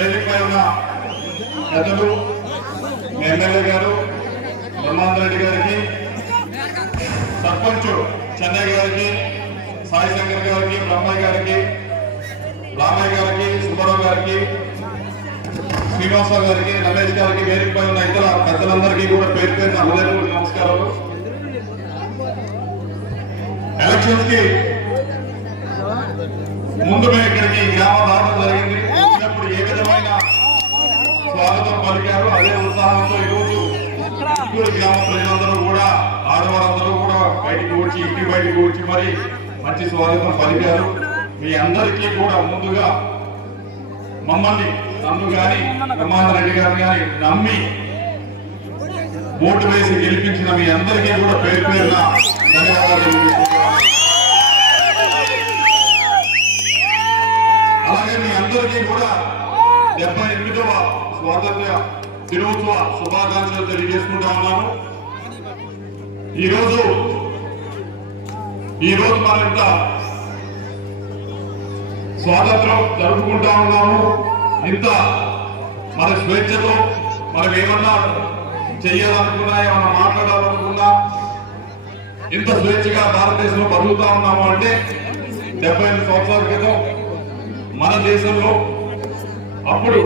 వేదికపై ఉన్న పెద్దలు ఎమ్మెల్యే గారు బ్రహ్మానంద రెడ్డి గారికి సర్పంచ్ చెన్నై గారికి సాయి శంకర్ గారికి బ్రహ్మయ్య గారికి రామయ్య గారికి సుబ్బారావు గారికి శ్రీనివాసరావు గారికి రమేష్ గారికి వేదికపై ఉన్న ఇతర పెద్దలందరికీ కూడా పేరు పేరున హృదయపూర్వక నమస్కారాలు. ఎలక్షన్స్కి చిత్తూరు గ్రామ ప్రజలందరూ కూడా ఆడవారందరూ కూడా బయటికి వచ్చి ఇంటి బయటికి వచ్చి మరి మంచి స్వాగతం పలికారు. మీ అందరికీ కూడా ముందుగా మమ్మల్ని నన్ను కానీ బ్రహ్మానంద రెడ్డి గారిని కానీ నమ్మి ఓటు వేసి గెలిపించిన మీ అందరికీ కూడా పేరు పేరున ధన్యవాదాలు ఉన్నాను ఈరోజు ఈరోజు మన ఇంత స్వాతంత్రం జరుపుకుంటా ఉన్నాము. ఇంత మన స్వేచ్ఛతో మనం ఏమన్నా చెయ్యాలనుకున్నా ఏమన్నా మాట్లాడాలనుకున్నా? ఇంత స్వేచ్ఛగా భారతదేశంలో బతుకుతా ఉన్నాము అంటే డెబ్బై సంవత్సరాల క్రితం మన దేశంలో అప్పుడు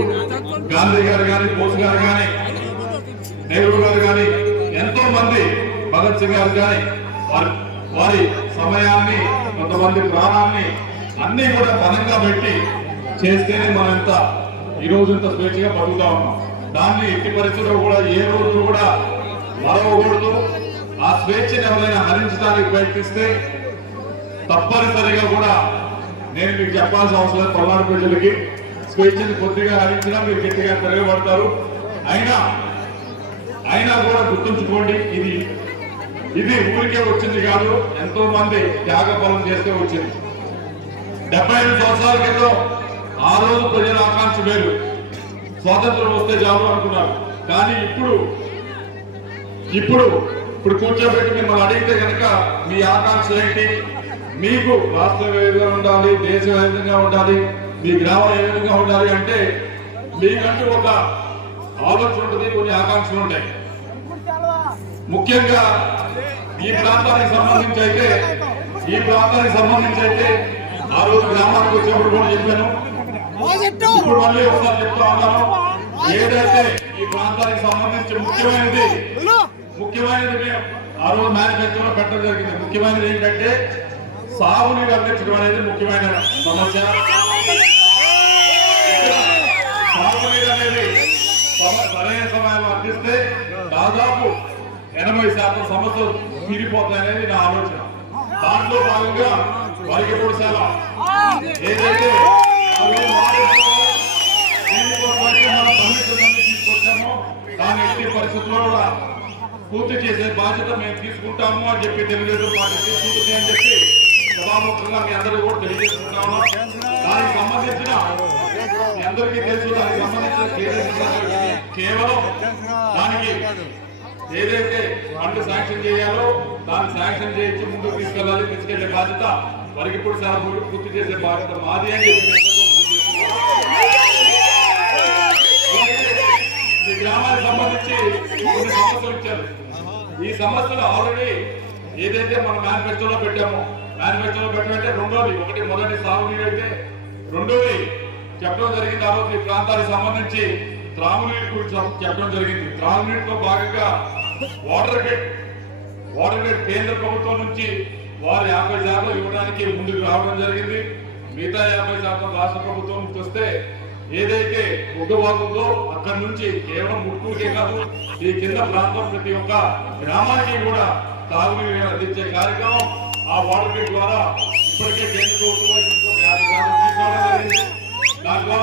గాంధీ గారు కానీ బోస్ గారు కానీ నెహ్రూ గారు కానీ ఎంతో మంది భగత్ సింగ్ గారు కానీ వారి వారి సమయాన్ని కొంతమంది ప్రాణాన్ని అన్ని కూడా బలంగా పెట్టి చేస్తేనే మనం ఇంత ఈ రోజు ఇంత స్వేచ్ఛగా బతుకుతా ఉన్నాం. దాన్ని ఎట్టి పరిస్థితుల్లో కూడా ఏ రోజు కూడా మరవకూడదు. ఆ స్వేచ్ఛను ఎవరైనా హరించడానికి ప్రయత్నిస్తే తప్పనిసరిగా కూడా నేను మీకు చెప్పాల్సిన అవసరం పల్నాడు ప్రజలకి స్వేచ్ఛను కొద్దిగా హరించినా మీరు గట్టిగా తిరగబడతారు అయినా అయినా కూడా గుర్తుంచుకోండి ఇది ఇది ఊరికే వచ్చింది కాదు ఎంతో మంది త్యాగఫలం చేస్తే వచ్చింది. డెబ్బై ఐదు సంవత్సరాల క్రితం ఆ రోజు ప్రజల ఆకాంక్ష వేరు. స్వాతంత్రం వస్తే చాలు అనుకున్నారు. కానీ ఇప్పుడు ఇప్పుడు ఇప్పుడు కూర్చోబెట్టి మిమ్మల్ని అడిగితే కనుక మీ ఆకాంక్ష ఏంటి? మీకు రాష్ట్రం ఏ విధంగా ఉండాలి? దేశం ఏ విధంగా ఉండాలి? మీ గ్రామం ఏ విధంగా ఉండాలి? అంటే మీకంటూ ఒక ఆలోచన ఉంటుంది కొన్ని ఆకాంక్షలు ఉంటాయి. ముఖ్యంగా ఈ ప్రాంతానికి సంబంధించి అయితే ఈ ప్రాంతానికి సంబంధించి అయితే ఆ రోజు గ్రామానికి వచ్చినప్పుడు కూడా చెప్పాను. ఇప్పుడు మళ్ళీ ఒకసారి చెప్తా ఉన్నాను. ఏదైతే ఈ ప్రాంతానికి సంబంధించి ముఖ్యమైనది ముఖ్యమైనది ఆ రోజు మేనిఫెస్టోలో పెట్టడం జరిగింది. ముఖ్యమైనది ఏంటంటే సాగునీరు అందించడం అనేది ముఖ్యమైన సమస్య. సరైన సమయం అందిస్తే దాదాపు ఎనభై శాతం సమస్యలు తీరిపోతాయనేది నా ఆలోచన. దాంట్లో భాగంగా వారికి కూడా చాలా ఏదైతే తీసుకొచ్చామో దాన్ని ఎట్టి పరిస్థితుల్లో కూడా పూర్తి చేసే బాధ్యత మేము తీసుకుంటాము అని చెప్పి తెలుగుదేశం పార్టీ తీసుకుంటుంది అని చెప్పి సభాముఖంగా మీ అందరూ కూడా తెలియజేసుకుంటాము దానికి సంబంధించిన అందరికీ తెలుసు కేవలం దానికి ఏదైతే ఫండ్ శాంక్షన్ చేయాలో దాన్ని శాంక్షన్ చేయించి ముందుకు తీసుకెళ్ళాలి తీసుకెళ్ళే బాధ్యత వారికి ఇప్పుడు చాలా పూర్తి చేసే బాధ్యత మాది అని ఈ గ్రామానికి సంబంధించి కొన్ని సమస్యలు ఇచ్చారు. ఈ సమస్యలు ఆల్రెడీ ఏదైతే మనం మేనిఫెస్టోలో పెట్టామో మేనిఫెస్టోలో పెట్టమంటే రెండోది ఒకటి మొదటి సాగునీరు అయితే రెండోది చెప్పడం జరిగింది. ఆ రోజు ఈ ప్రాంతానికి సంబంధించి త్రాగునీరు గురించి చెప్పడం జరిగింది. త్రాగునీటిలో భాగంగా వాటర్ గేట్ వాటర్ గేట్ కేంద్ర ప్రభుత్వం నుంచి వారు యాభై శాతం ఇవ్వడానికి ముందుకు రావడం జరిగింది. మిగతా యాభై శాతం రాష్ట్ర ప్రభుత్వం నుంచి వస్తే ఏదైతే ఉగ్గబాగుందో అక్కడి నుంచి కేవలం ముట్టుకే కాదు ఈ కింద ప్రాంతం ప్రతి ఒక్క గ్రామానికి కూడా తాగునీరు అందించే కార్యక్రమం ఆ వాటర్ గేట్ ద్వారా ఇప్పటికే కేంద్ర ప్రభుత్వం తీసుకోవడం జరిగింది. దాంట్లో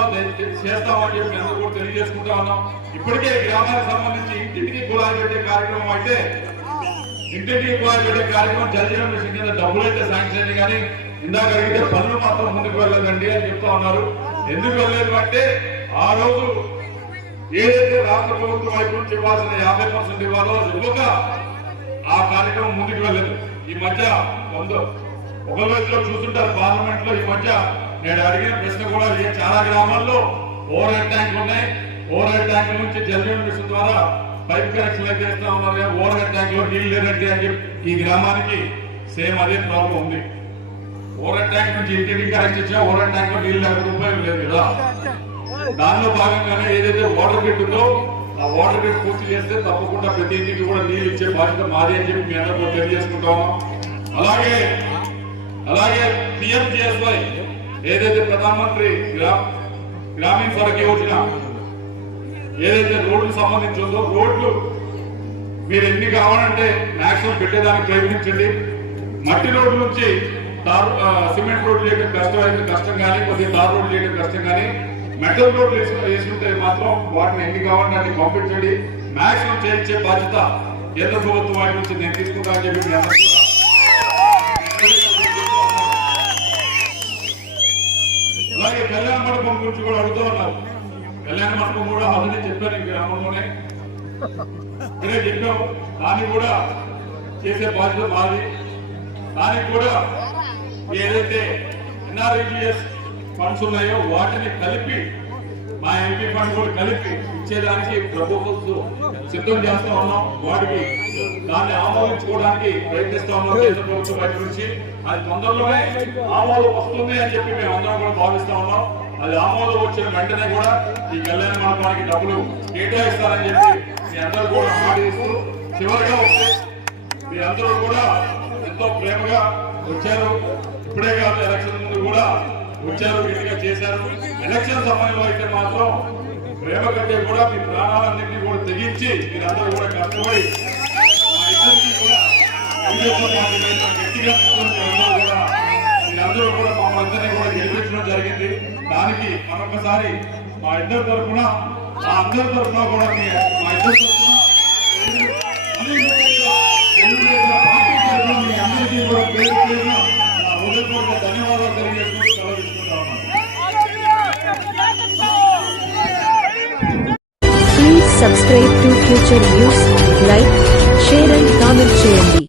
చేస్తామని చెప్పి మేము కూడా తెలియజేసుకుంటా ఉన్నాం. ఇప్పటికే గ్రామానికి సంబంధించి ఇంటింటికి కుళాయి పెట్టే కార్యక్రమం అయితే ఇంటింటికి కుళాయి పెట్టే కార్యక్రమం జరిగిన మిషన్ కింద డబ్బులు అయితే శాంక్షన్ అయ్యి కానీ ఇందాక అడిగితే పనులు మాత్రం ముందుకు వెళ్ళదండి అని చెప్తా ఉన్నారు. ఎందుకు వెళ్ళలేదు అంటే ఆ రోజు ఏదైతే రాష్ట్ర ప్రభుత్వం వైపు నుంచి ఇవ్వాల్సిన యాభై పర్సెంట్ ఇవ్వాలో ఇవ్వక ఆ కార్యక్రమం ముందుకు వెళ్ళదు. ఈ మధ్య కొంత ఒక రోజులో చూస్తుంటారు పార్లమెంట్లో ఈ మధ్య నేను అడిగిన ప్రశ్న కూడా చాలా గ్రామాల్లో ఓవర్ హెడ్ ట్యాంక్ ఉన్నాయి. ఓవర్ హెడ్ ట్యాంక్ నుంచి జల్జీవన్ మిషన్ ద్వారా పైప్ కనెక్షన్ అయితే చేస్తా ఉన్నారు కానీ ఓవర్ హెడ్ ట్యాంక్లో నీళ్ళు లేనట్టు అని చెప్పి ఈ గ్రామానికి సేమ్ అదే ప్రాబ్లం ఉంది. ఓవర్ హెడ్ ట్యాంక్ నుంచి ఇంటికి కనెక్ట్ ఇచ్చినా ఓవర్ హెడ్ ట్యాంక్లో నీళ్ళు లేకపోతే ఉపయోగం లేదు కదా. దానిలో భాగంగానే ఏదైతే వాటర్ బిట్ ఉందో ఆ వాటర్ బిట్ పూర్తి చేస్తే తప్పకుండా ప్రతి ఇంటికి కూడా నీళ్ళు ఇచ్చే బాధ్యత మాది అని చెప్పి మేము అందరూ తెలియజేసుకుంటాము అలాగే అలాగే పిఎంజిఎస్వై ఏదైతే ప్రధానమంత్రి గ్రామీణ సడక్ యోజన ఏదైతే రోడ్లకు సంబంధించి ఉందో రోడ్లు మీరు ఎన్ని కావాలంటే మాక్సిమం పెట్టేదానికి ప్రయత్నించండి. మట్టి రోడ్డు నుంచి తార్ సిమెంట్ రోడ్లు చేయడం కష్టం అయితే కష్టం కానీ కొద్దిగా తార్ రోడ్లు చేయడం కష్టం కానీ మెటల్ రోడ్లు వేసుకుంటే మాత్రం వాటిని ఎన్ని కావాలంటే అన్ని పంపించండి. మాక్సిమం చేయించే బాధ్యత కేంద్ర ప్రభుత్వం వాటి నుంచి నేను తీసుకుంటానని చెప్పి అలాగే కళ్యాణ మండపం గురించి కూడా అడుగుతూ ఉన్నారు. కళ్యాణ మండపం కూడా ఆల్రెడీ చెప్పారు ఈ గ్రామంలోనే. ఇక్కడే చెప్పాము దాన్ని కూడా చేసే బాధ్యత మాది. దానికి కూడా ఏదైతే ఎన్ఆర్ఈజిఎస్ ఫండ్స్ ఉన్నాయో వాటిని కలిపి మా ఎంపీ ఫండ్ కూడా కలిపి ఇచ్చేదానికి ప్రభుత్వం సిద్ధం చేస్తా ఉన్నాం. వాటికి దాన్ని ఆమోదించుకోవడానికి ప్రయత్నిస్తా ఉన్నాం కేంద్ర ప్రభుత్వం బయట నుంచి అది తొందరలోనే ఆమోదం వస్తుంది అని చెప్పి మేము అందరం కూడా భావిస్తా ఉన్నాం. అది ఆమోదం వచ్చిన వెంటనే కూడా ఈ కళ్యాణ మండపానికి డబ్బులు కేటాయిస్తారని చెప్పి మీ అందరూ కూడా ఆమోదిస్తూ చివరిగా వస్తే మీ అందరూ కూడా ఎంతో ప్రేమగా వచ్చారు. ఇప్పుడే కాదు ఎలక్షన్ ముందు కూడా వచ్చారు గట్టిగా చేశారు. ఎలక్షన్ సమయంలో అయితే మాత్రం ప్రేమ కంటే కూడా మీ ప్రాణాలన్నింటినీ కూడా తెగించి మీరందరూ కూడా కష్టపడి కూడా మీరందరూ కూడా మీరందరూ కూడా మమ్మల్ని కూడా గెలిపించడం జరిగింది. దానికి మరొకసారి మా ఇద్దరు తరఫున మా అందరి తరఫున కూడా మీ మా ఇద్దరు తరఫున Please subscribe to Future News, like, share and comment చేయండి